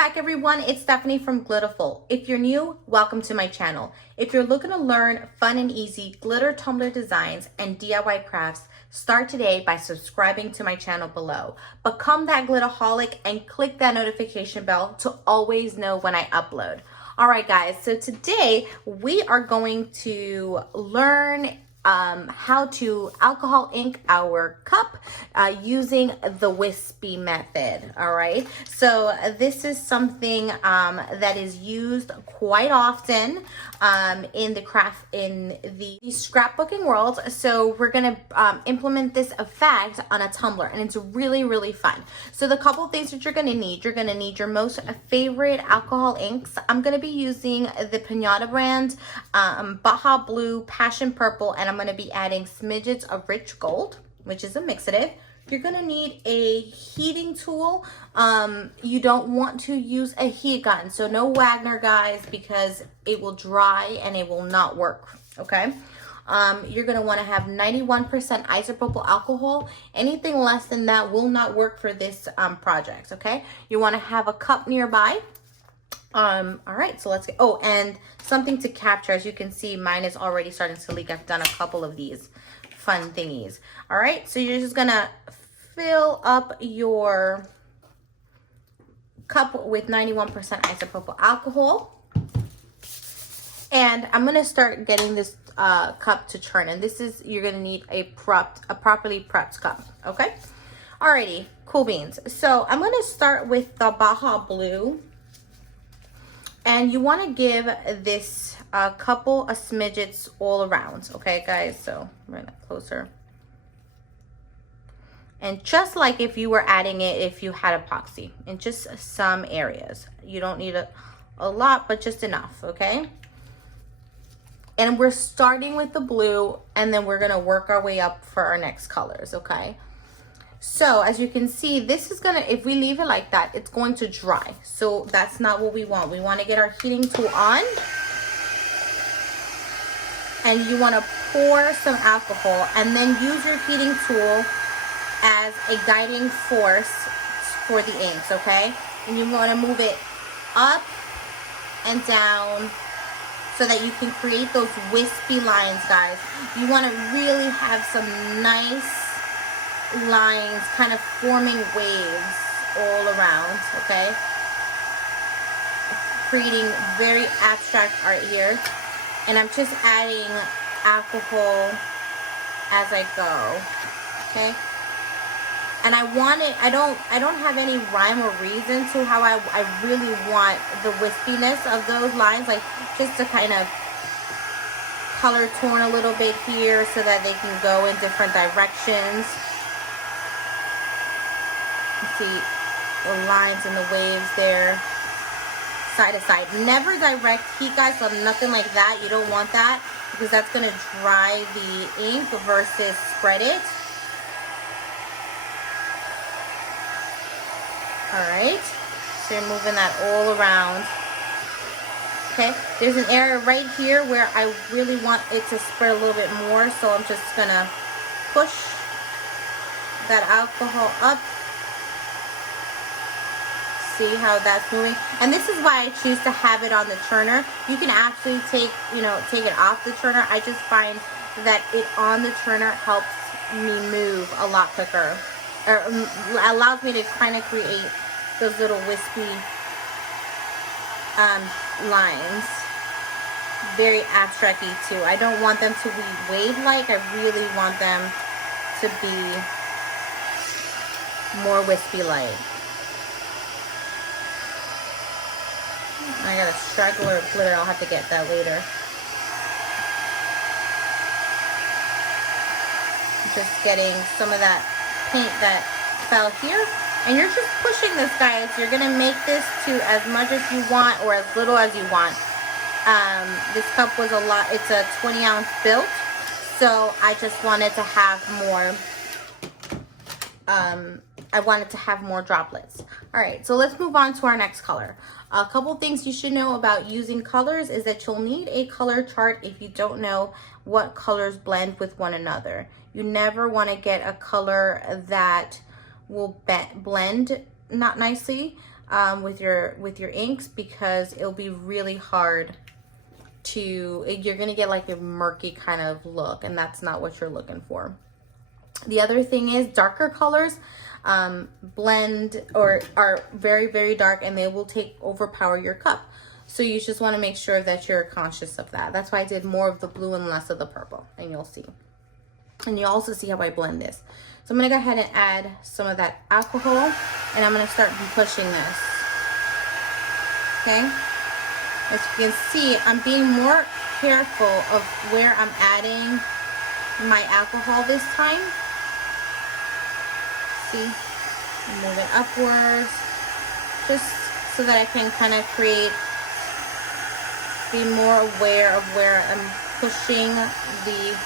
back everyone, it's Stephanie from Glittertumbler. If you're new, welcome to my channel. If you're looking to learn fun and easy glitter tumbler designs and DIY crafts, start today by subscribing to my channel below. Become that glitterholic and click that notification bell to always know when I upload. All right guys, so today we are going to learn how to alcohol ink our cup using the Wispy method. All right, so this is something that is used quite often in the scrapbooking world. So we're gonna implement this effect on a tumbler, and it's really fun. So the couple things that you're gonna need your most favorite alcohol inks. I'm gonna be using the Pinata brand, Baja Blue, Passion Purple, and I'm going to be adding smidgets of rich gold, which is a mixative. You're going to need a heating tool. You don't want to use a heat gun, so no Wagner, guys, because it will dry and it will not work, okay? You're going to want to have 91% isopropyl alcohol. Anything less than that will not work for this project, okay? You want to have a cup nearby. All right, so let's get, oh, and something to capture. As you can see, mine is already starting to leak. I've done a couple of these fun thingies. All right, so you're just gonna fill up your cup with 91% isopropyl alcohol, and I'm gonna start getting this cup to churn. And this is, you're gonna need a properly prepped cup. Okay, alrighty, cool beans. So I'm gonna start with the Baja Blue. And you want to give this a couple of smidgets all around, okay guys? So bring that closer. And just like if you were adding it, if you had epoxy, in just some areas. You don't need a lot, but just enough, okay? And we're starting with the blue, and then we're gonna work our way up for our next colors, okay? So as you can see, this is gonna, if we leave it like that, it's going to dry. So that's not what we want. We want to get our heating tool on, and you want to pour some alcohol, and then use your heating tool as a guiding force for the inks, okay? And you want to move it up and down so that you can create those wispy lines, guys. You want to really have some nice lines kind of forming waves all around, okay? Creating very abstract art here. And I'm just adding alcohol as I go, okay? And I want it, I don't have any rhyme or reason to how I really want the wispiness of those lines, like just to kind of color torn a little bit here so that they can go in different directions. See the lines and the waves there, side to side. Never direct heat, guys, so nothing like that. You don't want that, because that's going to dry the ink versus spread it. All right, so you're moving that all around. Okay, there's an area right here where I really want it to spread a little bit more, so I'm just going to push that alcohol up. See how that's moving? And this is why I choose to have it on the churner. You can actually take it off the churner. I just find that it on the churner helps me move a lot quicker, or allows me to kind of create those little wispy lines. Very abstract-y too. I don't want them to be wave-like. I really want them to be more wispy-like. I got a straggler of glitter. I'll have to get that later. Just getting some of that paint that fell here. And you're just pushing this, guys. You're going to make this to as much as you want or as little as you want. This cup was a lot. It's a 20-ounce build. So I just wanted to have more. I wanted to have more droplets. All right, so let's move on to our next color. A couple things you should know about using colors is that you'll need a color chart if you don't know what colors blend with one another. You never want to get a color that will blend not nicely. with your inks, because it'll be really hard to, you're gonna get like a murky kind of look, and that's not what you're looking for. The other thing is darker colors blend or are very, very dark, and they will overpower your cup. So you just want to make sure that you're conscious of that. That's why I did more of the blue and less of the purple, and you'll see. And you'll also see how I blend this. So I'm going to go ahead and add some of that alcohol, and I'm going to start pushing this. Okay? As you can see, I'm being more careful of where I'm adding my alcohol this time. See? Move it upwards, just so that I can kind of be more aware of where I'm pushing the,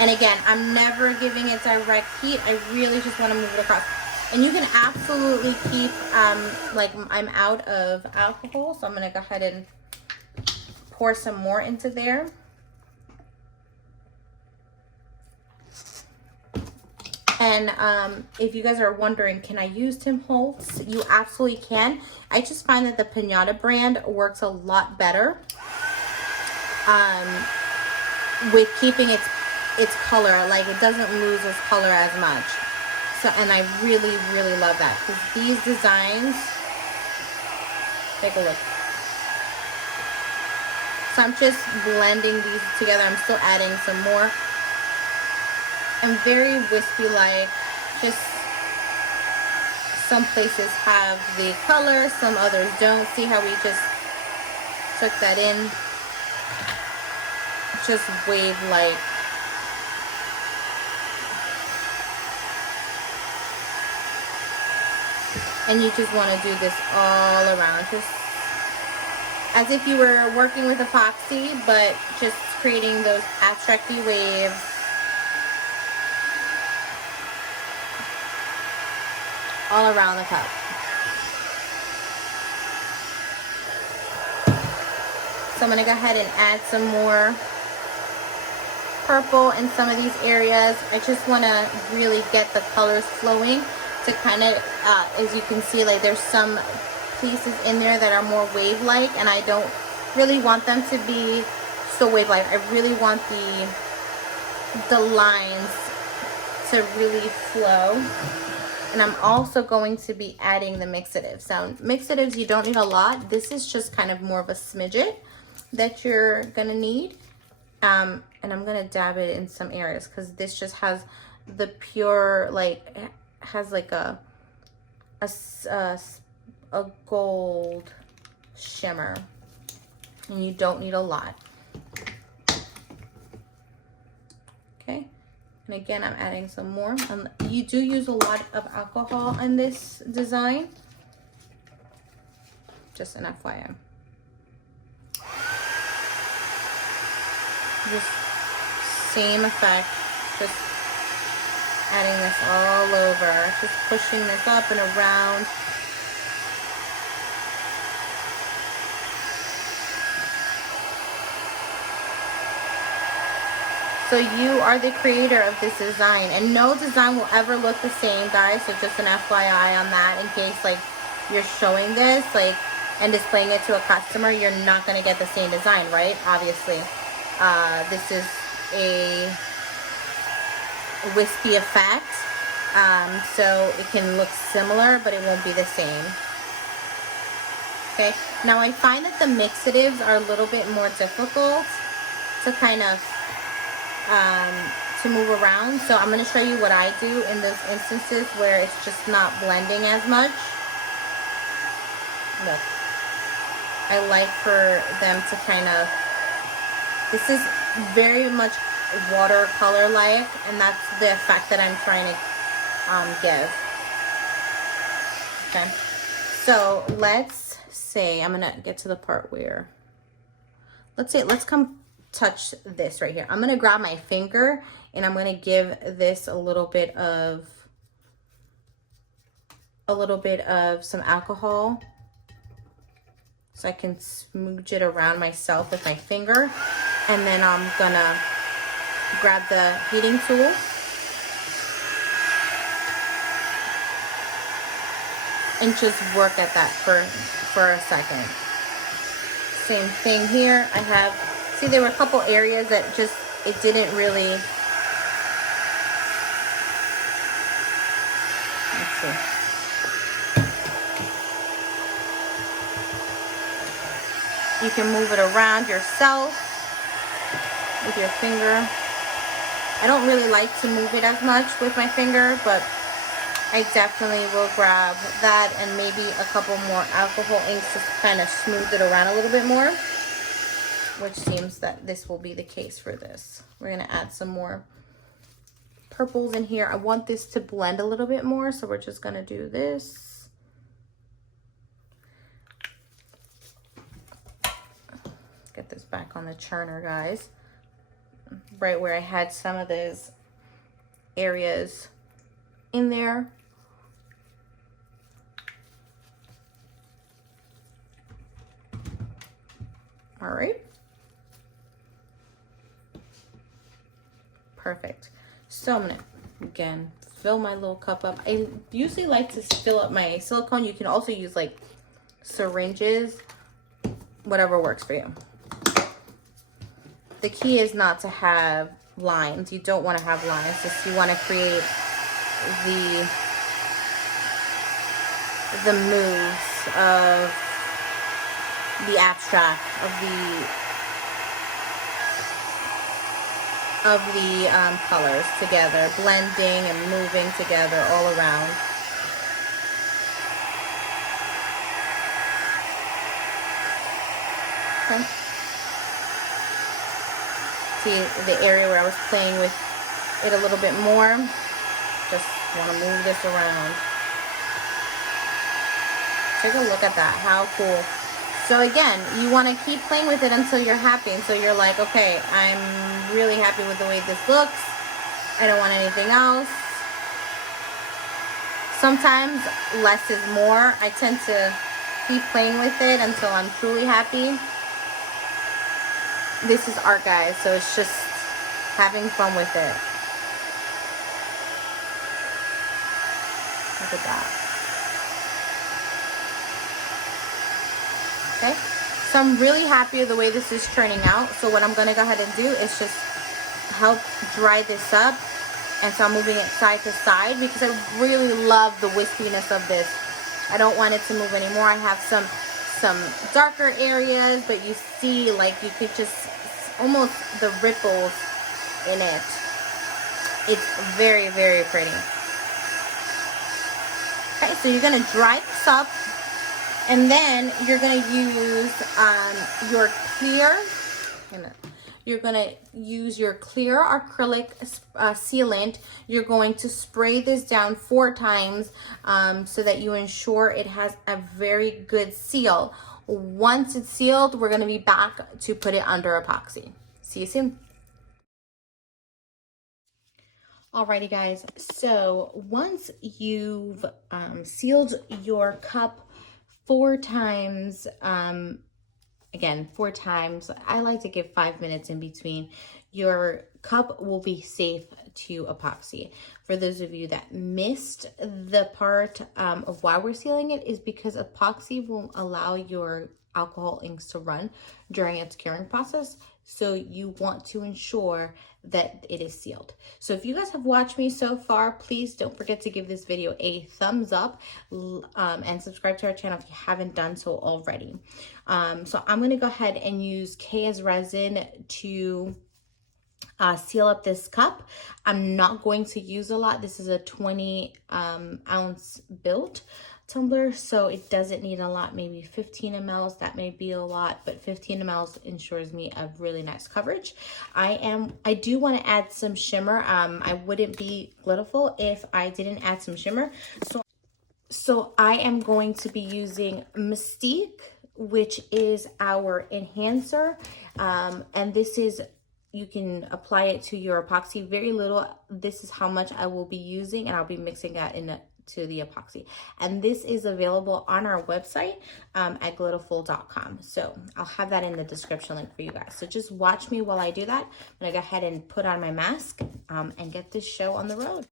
and again, I'm never giving it direct heat. I really just want to move it across. And you can absolutely keep, like I'm out of alcohol, so I'm going to go ahead and pour some more into there. And if you guys are wondering, can I use Tim Holtz? You absolutely can. I just find that the Pinata brand works a lot better with keeping its color. Like, it doesn't lose its color as much. So, and I really, really love that, because these designs, take a look. So I'm just blending these together. I'm still adding some more. And very wispy-like. Just some places have the color, some others don't. See how we just took that in? Just wave-like. And you just want to do this all around, just as if you were working with epoxy, but just creating those abstracty waves. All around the cup. So I'm going to go ahead and add some more purple in some of these areas. I just want to really get the colors flowing to kind of, as you can see, like there's some pieces in there that are more wave-like, and I don't really want them to be so wave-like. I really want the lines to really flow. And I'm also going to be adding the mixatives. So mixatives, you don't need a lot. This is just kind of more of a smidget that you're gonna need. And I'm gonna dab it in some areas, because this just has the pure, like, has like a gold shimmer. And you don't need a lot. Okay. And again, I'm adding some more. You do use a lot of alcohol in this design. Just an FYI. Just same effect. Just adding this all over. Just pushing this up and around. So you are the creator of this design, and no design will ever look the same, guys. So just an FYI on that, in case like you're showing this like and displaying it to a customer, you're not going to get the same design, right? Obviously, this is a wispy effect, so it can look similar, but it won't be the same. Okay, now I find that the mixatives are a little bit more difficult to kind of to move around, so I'm going to show you what I do in those instances where it's just not blending as much. Look, I like for them to kind of, this is very much watercolor like, and that's the effect that I'm trying to give. Okay, so let's say, I'm gonna get to the part where, let's come touch this right here. I'm gonna grab my finger and I'm gonna give this a little bit of some alcohol, so I can smooch it around myself with my finger, and then I'm gonna grab the heating tool and just work at that for a second. Same thing here. I have, see, there were a couple areas that just, it didn't really, let's see. You can move it around yourself with your finger. I don't really like to move it as much with my finger, but I definitely will grab that and maybe a couple more alcohol inks to kind of smooth it around a little bit more, which seems that this will be the case for this. We're gonna add some more purples in here. I want this to blend a little bit more, so we're just gonna do this. Get this back on the churner, guys. Right where I had some of those areas in there. All right. Perfect. So I'm gonna, again, fill my little cup up. I usually like to fill up my silicone. You can also use like syringes, whatever works for you. The key is not to have lines. You don't want to have lines. Just you want to create the moves of the abstract of the colors together, blending and moving together all around. Okay. See the area where I was playing with it a little bit more. Just want to move this around. Take a look at that. How cool. So again, you want to keep playing with it until you're happy. And so you're like, okay, I'm really happy with the way this looks. I don't want anything else. Sometimes less is more. I tend to keep playing with it until I'm truly happy. This is art, guys, so it's just having fun with it. Look at that. Okay, so I'm really happy with the way this is turning out. So what I'm gonna go ahead and do is just help dry this up. And so I'm moving it side to side because I really love the wispiness of this. I don't want it to move anymore. I have some darker areas, but you see, like, you could just almost the ripples in it. It's very, very pretty. Okay, so you're gonna dry this up, and then you're gonna use your clear. You're gonna use your clear acrylic sealant. You're going to spray this down 4 times so that you ensure it has a very good seal. Once it's sealed, we're gonna be back to put it under epoxy. See you soon. Alrighty, guys, so once you've sealed your cup 4 times, again, 4 times, I like to give 5 minutes in between, your cup will be safe to epoxy. For those of you that missed the part of why we're sealing it, is because epoxy will allow your alcohol inks to run during its curing process. So you want to ensure that it is sealed. So if you guys have watched me so far, please don't forget to give this video a thumbs up and subscribe to our channel if you haven't done so already. So I'm gonna go ahead and use KS resin to seal up this cup. I'm not going to use a lot. This is a 20 ounce built tumbler, so it doesn't need a lot. Maybe 15 mLs, that may be a lot, but 15 mLs ensures me a really nice coverage. I do want to add some shimmer. I wouldn't be Glitterful if I didn't add some shimmer. So I am going to be using Mystique, which is our enhancer, and this is, you can apply it to your epoxy, very little. This is how much I will be using, and I'll be mixing that in to the epoxy. And this is available on our website at glitterful.com. So I'll have that in the description link for you guys. So just watch me while I do that. I'm gonna go ahead and put on my mask and get this show on the road.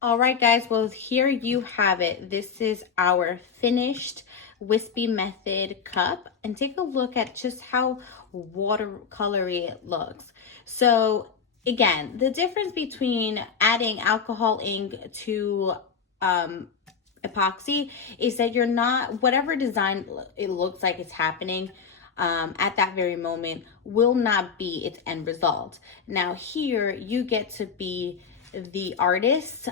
All right, guys, well, here you have it. This is our finished Wispy Method cup. And take a look at just how watercolory it looks. So again, the difference between adding alcohol ink to epoxy is that you're not, whatever design it looks like it's happening at that very moment will not be its end result. Now here you get to be the artist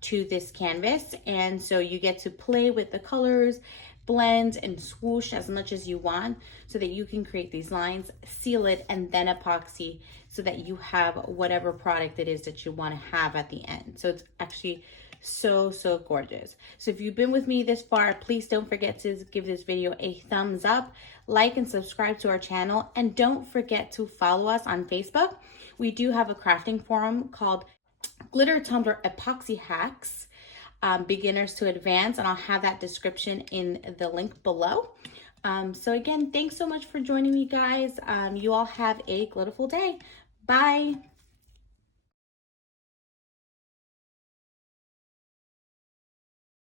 to this canvas, and so you get to play with the colors, blend and swoosh as much as you want so that you can create these lines, seal it, and then epoxy so that you have whatever product it is that you want to have at the end. So it's actually so gorgeous. So if you've been with me this far, please don't forget to give this video a thumbs up, like and subscribe to our channel, and don't forget to follow us on Facebook. We do have a crafting forum called Glittertumbler Epoxy Hacks, beginners to advanced, and I'll have that description in the link below. So again, thanks so much for joining me, guys. You all have a glitterful day. Bye.